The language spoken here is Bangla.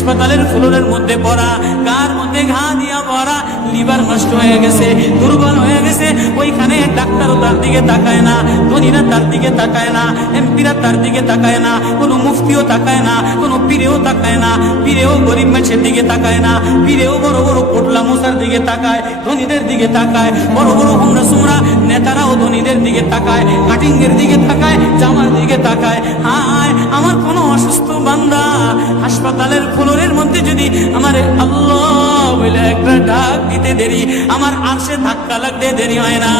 হাসপাতালের ফ্লোরের মধ্যে পড়া গার মধ্যে ঘা দিয়া পড়া লিভার নষ্ট হয়ে গেছে, দুর্বল হয়ে গেছে, ওইখানে ডাক্তারও তার দিকে তাকায় না, ধনীরা তার দিকে তাকায় না, এমপিরা তার দিকে তাকায় না, কোনো মুফতিও তাকায় না, কোনো পীরেও তাকায় না, পীরেও গরিব মানুষের দিকে তাকায় না, পীরেও বড় বড় কোটলা মশার দিকে তাকায়, ধনীদের দিকে তাকায়, বড় বড় হোমরা সুমরা নেতারাও ধনীদের দিকে তাকায় কাটিং এর দিকে তাকায়, জামার দিকে তাকায়, হায়, আমার হাসপাতালের ফ্লোরের মধ্যে যদি আমার আল্লাহ বলে একটা ডাক দিতে দেরি, আমার আশে ধাক্কা লাগতে দেরি হয় না।